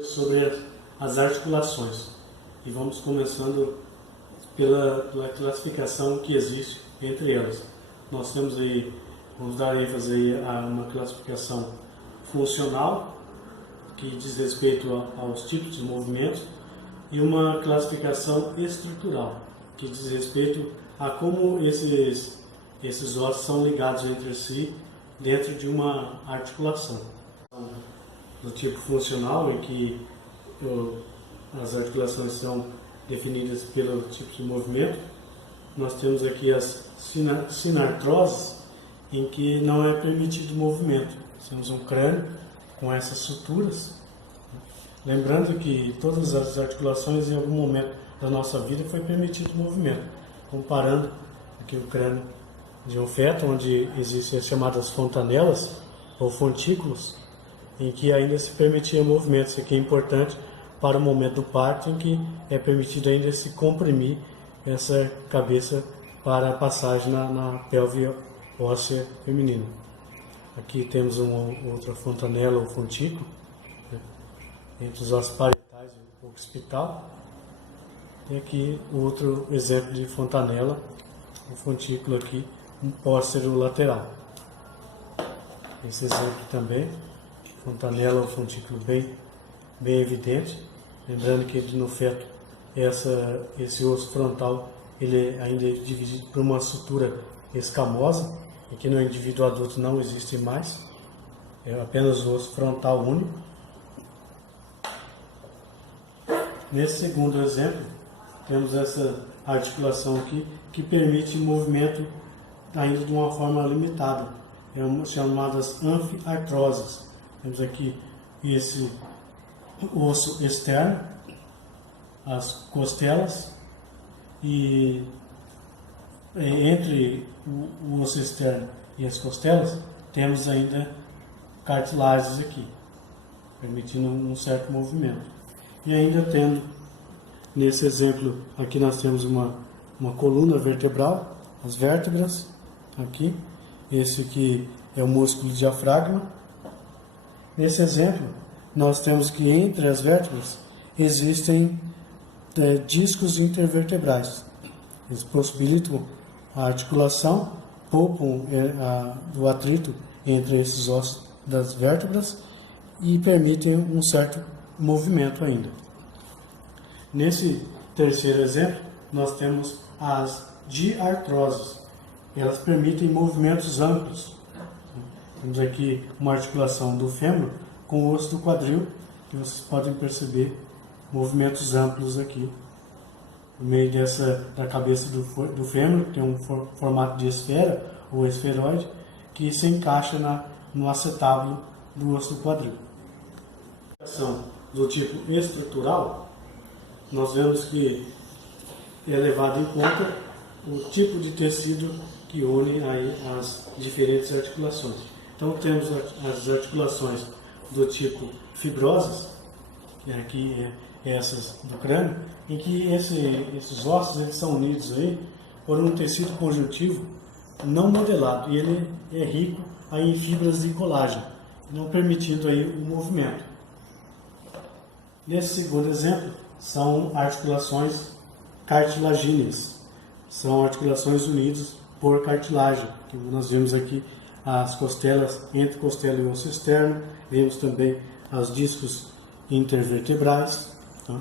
Sobre as articulações e vamos começando pela classificação que existe entre elas. Nós temos aí, vamos dar ênfase aí a uma classificação funcional, que diz respeito aos tipos de movimentos, e uma classificação estrutural, que diz respeito a como esses ossos são ligados entre si dentro de uma articulação. Do tipo funcional, em que as articulações são definidas pelo tipo de movimento, nós temos aqui as sinartroses, em que não é permitido movimento. Temos um crânio com essas suturas. Lembrando que todas as articulações, em algum momento da nossa vida, foi permitido movimento. Comparando aqui o crânio de um feto, onde existem as chamadas fontanelas ou fontículos, em que ainda se permitia movimento. Isso aqui é importante para o momento do parto, em que é permitido ainda se comprimir essa cabeça para a passagem na pelve óssea feminina. Aqui temos uma outra fontanela ou fontículo, né, entre os ossos parietais e o occipital. E aqui outro exemplo de fontanela, um fontículo aqui, um póstero lateral. Esse exemplo também, fontanela ou fontículo bem evidente. Lembrando que no feto esse osso frontal ele ainda é dividido por uma sutura escamosa, e que no indivíduo adulto não existe mais, é apenas o osso frontal único. Nesse segundo exemplo, temos essa articulação aqui que permite movimento ainda de uma forma limitada, chamadas anfiartroses. Temos aqui esse osso externo, as costelas, e entre o osso externo e as costelas temos ainda cartilagens aqui, permitindo um certo movimento. E ainda tendo, nesse exemplo aqui nós temos uma coluna vertebral, as vértebras aqui, esse aqui é o músculo diafragma. Nesse exemplo, nós temos que entre as vértebras existem discos intervertebrais. Eles possibilitam a articulação, poupam o atrito entre esses ossos das vértebras e permitem um certo movimento ainda. Nesse terceiro exemplo, nós temos as diartroses. Elas permitem movimentos amplos. Temos aqui uma articulação do fêmur com o osso do quadril, que vocês podem perceber movimentos amplos aqui, no meio da cabeça do fêmur, que tem um formato de esfera ou esferoide, que se encaixa no acetábulo do osso do quadril. Do tipo estrutural, nós vemos que é levado em conta o tipo de tecido que une aí as diferentes articulações. Então temos as articulações do tipo fibrosas, que aqui essas do crânio, em que esses ossos eles são unidos aí por um tecido conjuntivo não modelado, e ele é rico aí em fibras de colágeno, não permitindo aí o movimento. Nesse segundo exemplo, são articulações cartilagíneas, são articulações unidas por cartilagem, que nós vimos aqui as costelas, entre costela e osso externo, vemos também os discos intervertebrais, tá?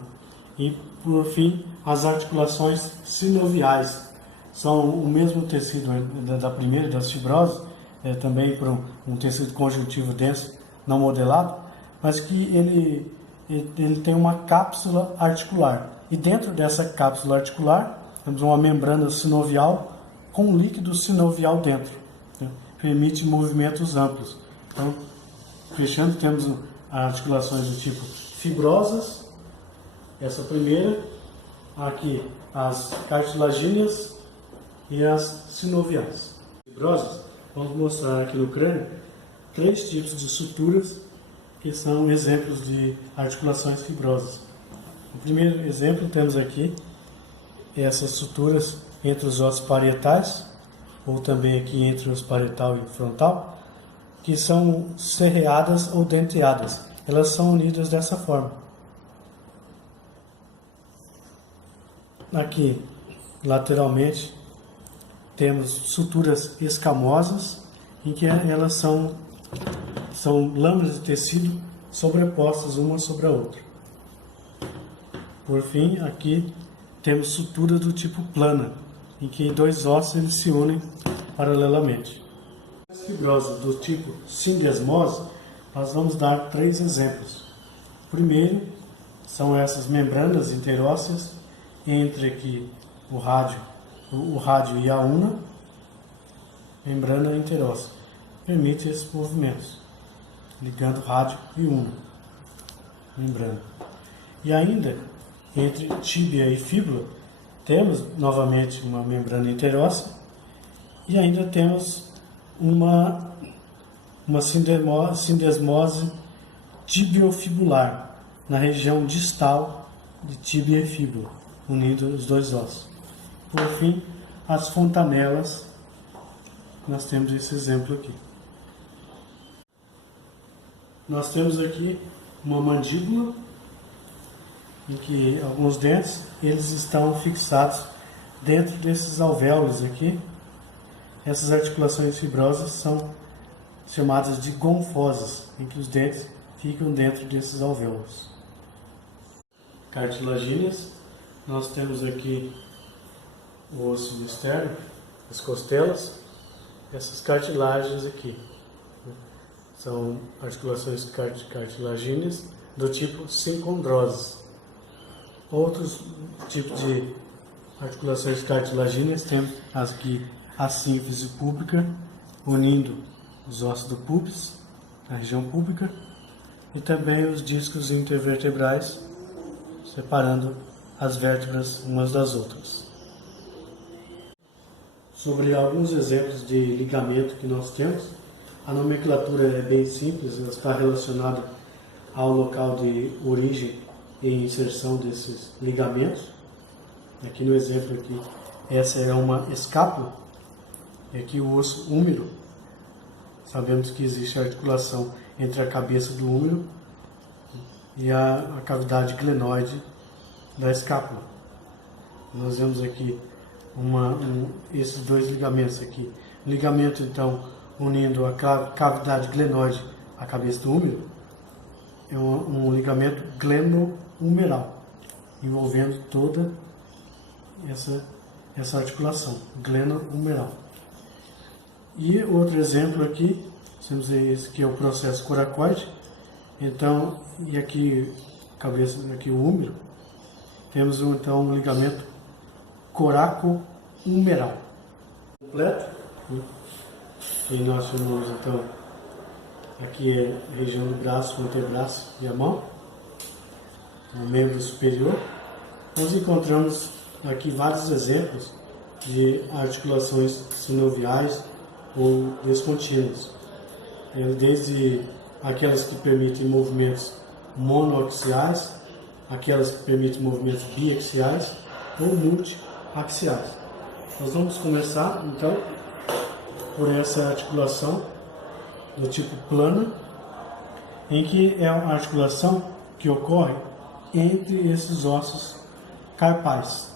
E por fim as articulações sinoviais, são o mesmo tecido da primeira, das fibrosas, também por um tecido conjuntivo denso, não modelado, mas que ele tem uma cápsula articular, e dentro dessa cápsula articular temos uma membrana sinovial com líquido sinovial dentro, né? Permite movimentos amplos. Então, fechando, temos articulações do tipo fibrosas, essa primeira, aqui as cartilagíneas e as sinoviais. Fibrosas, vamos mostrar aqui no crânio 3 tipos de suturas que são exemplos de articulações fibrosas. No primeiro exemplo temos aqui essas suturas entre os ossos parietais, ou também aqui entre os parietal e frontal, que são serreadas ou denteadas. elas são unidas dessa forma. Aqui, lateralmente, temos suturas escamosas, em que elas são lâminas de tecido sobrepostas uma sobre a outra. Por fim, aqui temos sutura do tipo plana, em que dois ossos eles se unem paralelamente. As fibrosas do tipo sindesmose, nós vamos dar 3 exemplos. O primeiro são essas membranas interósseas entre aqui o rádio e a una, membrana interóssea. Permite esses movimentos, ligando rádio e una, membrana. E ainda, entre tíbia e fíbula, temos novamente uma membrana interóssea e ainda temos uma sindesmose tibiofibular na região distal de tíbia e fíbula, unindo os dois ossos. Por fim, as fontanelas, nós temos esse exemplo aqui. Nós temos aqui uma mandíbula em que alguns dentes eles estão fixados dentro desses alvéolos aqui. Essas articulações fibrosas são chamadas de gonfosas, em que os dentes ficam dentro desses alvéolos. Cartilagíneas, nós temos aqui o osso externo, as costelas, essas cartilagens aqui. São articulações cartilagíneas do tipo sincondrose. Outros tipos de articulações cartilagíneas temos aqui a sínfise púbica, unindo os ossos do pubis, a região púbica, e também os discos intervertebrais, separando as vértebras umas das outras. Sobre alguns exemplos de ligamento que nós temos, a nomenclatura é bem simples, ela está relacionada ao local de origem e inserção desses ligamentos. Aqui no exemplo aqui, essa é uma escápula, e aqui o osso húmero. Sabemos que existe a articulação entre a cabeça do húmero e a cavidade glenoide da escápula. Nós vemos aqui esses dois ligamentos aqui. O ligamento, então, unindo a cavidade glenoide à cabeça do húmero, é um ligamento gleno-humeral, envolvendo toda essa articulação, gleno-humeral. E outro exemplo aqui, temos esse que é o processo coracoide. Então, e aqui cabeça, aqui o húmero, temos então um ligamento coraco-humeral completo, que nós chamamos então, aqui é a região do braço, o antebraço e a mão, o membro superior. Nós encontramos aqui vários exemplos de articulações sinoviais ou descontínuas, desde aquelas que permitem movimentos monoaxiais, aquelas que permitem movimentos biaxiais ou multiaxiais. Nós vamos começar então por essa articulação do tipo plana, em que é uma articulação que ocorre entre esses ossos carpais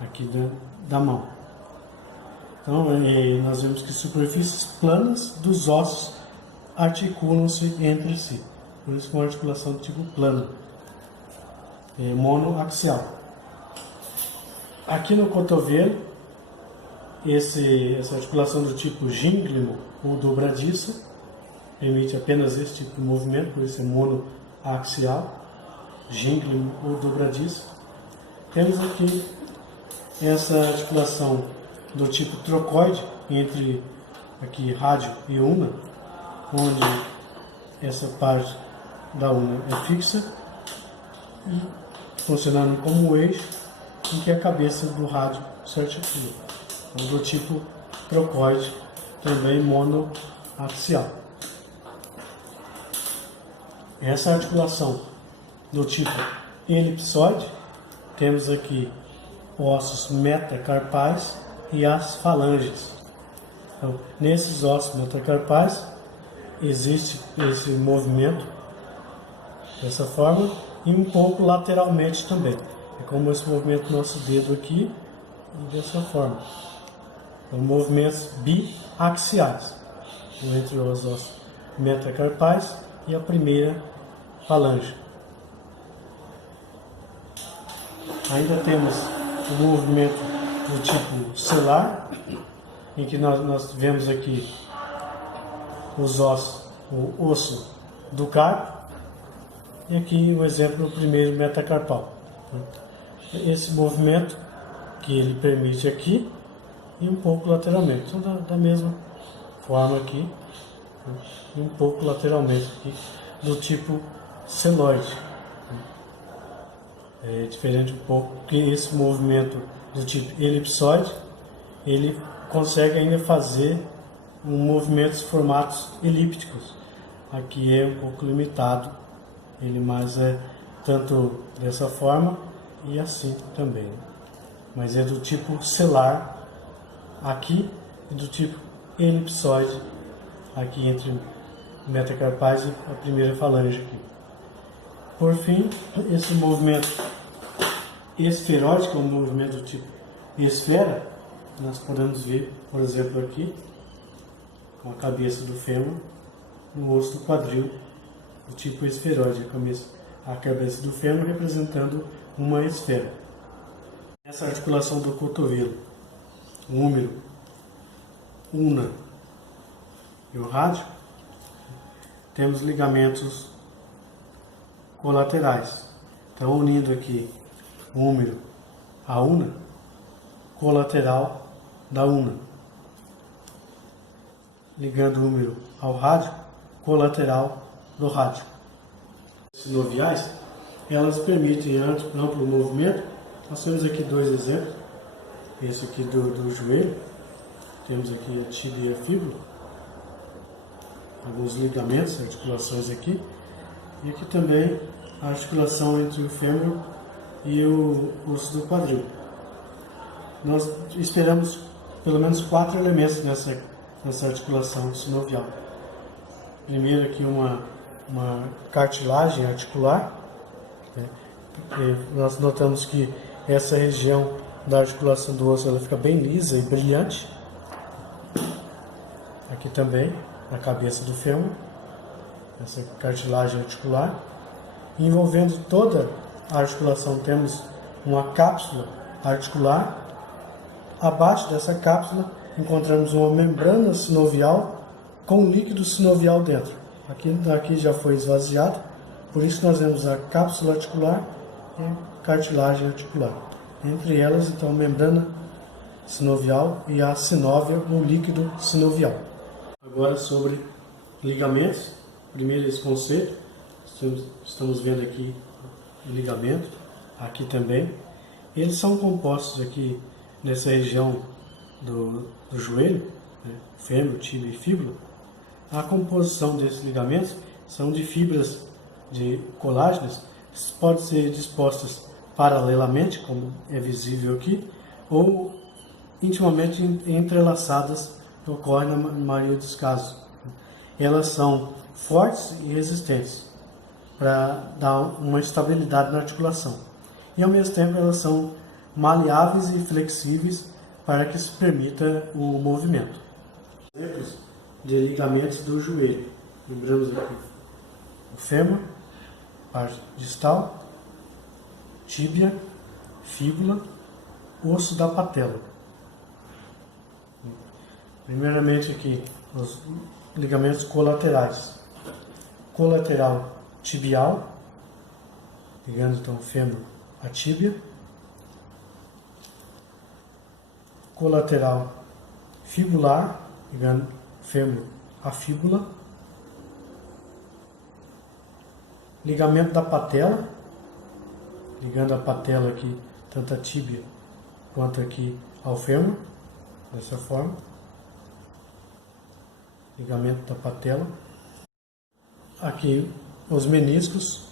aqui da mão. Então, nós vemos que superfícies planas dos ossos articulam-se entre si. Por isso que é uma articulação do tipo plana, monoaxial. Aqui no cotovelo, essa articulação do tipo gínglimo ou dobradiça permite apenas esse tipo de movimento, por isso é monoaxial, gínglimo ou dobradiça. Temos aqui essa articulação do tipo trocoide, entre aqui rádio e una, onde essa parte da una é fixa e funcionando como um eixo em que a cabeça do rádio se articula. Então, do tipo trocoide, também monoaxial. Essa articulação do tipo elipsoide, temos aqui ossos metacarpais e as falanges. Então, nesses ossos metacarpais existe esse movimento dessa forma, e um pouco lateralmente também. É como esse movimento do nosso dedo aqui, e dessa forma. São movimentos biaxiais, entre os ossos metacarpais e a primeira falange. Ainda temos o movimento do tipo selar, em que nós vemos aqui os ossos, o osso do carpo, e aqui o exemplo do primeiro metacarpal. Esse movimento que ele permite aqui e um pouco lateralmente, então da mesma forma aqui, e um pouco lateralmente aqui, do tipo celoide. É diferente um pouco, porque esse movimento do tipo elipsoide, ele consegue ainda fazer movimentos formatos elípticos. Aqui é um pouco limitado, ele mais é tanto dessa forma e assim também. Mas é do tipo selar aqui e do tipo elipsoide aqui entre metacarpais e a primeira falange aqui. Por fim, esse movimento esferoide, que é um movimento do tipo esfera, nós podemos ver, por exemplo, aqui, com a cabeça do fêmur, no osso do quadril, do tipo esferoide, a cabeça do fêmur representando uma esfera. Essa articulação do cotovelo, o húmero, una e o rádio, temos ligamentos colaterais. Então, unindo aqui o húmero à una, colateral da una. Ligando o húmero ao rádio, colateral do rádio. As sinoviais, elas permitem amplo movimento. Nós temos aqui dois exemplos. Esse aqui do joelho. Temos aqui a tíbia e a fíbula. Alguns ligamentos, articulações aqui. E aqui também a articulação entre o fêmur e o osso do quadril. Nós esperamos pelo menos 4 elementos nessa articulação sinovial. Primeiro aqui uma cartilagem articular. Nós notamos que essa região da articulação do osso ela fica bem lisa e brilhante. Aqui também, na cabeça do fêmur, essa cartilagem articular. Envolvendo toda a articulação temos uma cápsula articular. Abaixo dessa cápsula encontramos uma membrana sinovial com líquido sinovial dentro. Aqui já foi esvaziado, por isso nós vemos a cápsula articular e a cartilagem articular. Entre elas, então, a membrana sinovial e a sinóvia, o líquido sinovial. Agora sobre ligamentos. Primeiro esse conceito. Estamos vendo aqui o ligamento, aqui também. Eles são compostos aqui nessa região do joelho, né, fêmur, tíbia e fíbula. A composição desses ligamentos são de fibras de colágenos, podem ser dispostas paralelamente, como é visível aqui, ou intimamente entrelaçadas, que ocorre na maioria dos casos. Elas são fortes e resistentes para dar uma estabilidade na articulação. E ao mesmo tempo elas são maleáveis e flexíveis para que se permita o movimento. Exemplos de ligamentos do joelho. Lembramos aqui o fêmur, parte distal, tíbia, fíbula, osso da patela. Primeiramente aqui os ligamentos colaterais. Colateral tibial, ligando então o fêmur à tíbia. Colateral fibular, ligando o fêmur à fíbula. Ligamento da patela, ligando a patela aqui, tanto a tíbia quanto aqui ao fêmur, dessa forma. Ligamento da patela. Aqui os meniscos,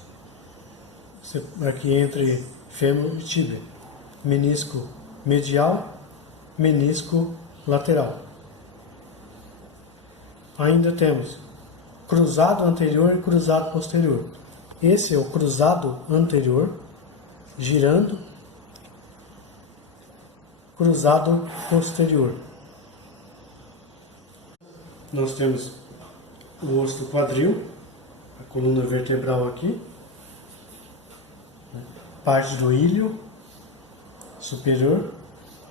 aqui entre fêmur e tíbia. Menisco medial, menisco lateral. Ainda temos cruzado anterior e cruzado posterior. Esse é o cruzado anterior, girando, cruzado posterior. Nós temos o osso do quadril, a coluna vertebral aqui, parte do ilho superior,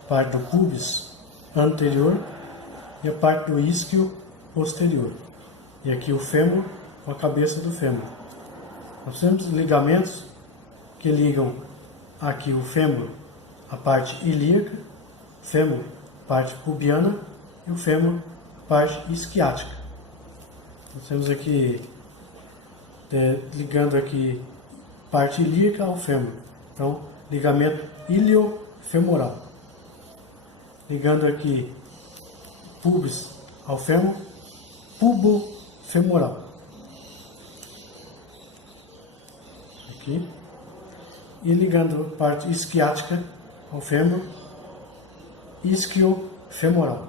parte do pubis anterior e a parte do isquio posterior. E aqui o fêmur com a cabeça do fêmur. Nós temos ligamentos que ligam aqui o fêmur, a parte ilíaca, fêmur, parte pubiana e o fêmur, parte isquiática. Nós temos aqui, ligando aqui, parte ilíaca ao fêmur. Então, ligamento iliofemoral. Ligando aqui, pubis ao fêmur, pubofemoral. Aqui. E ligando a parte isquiática ao fêmur, isquiofemoral.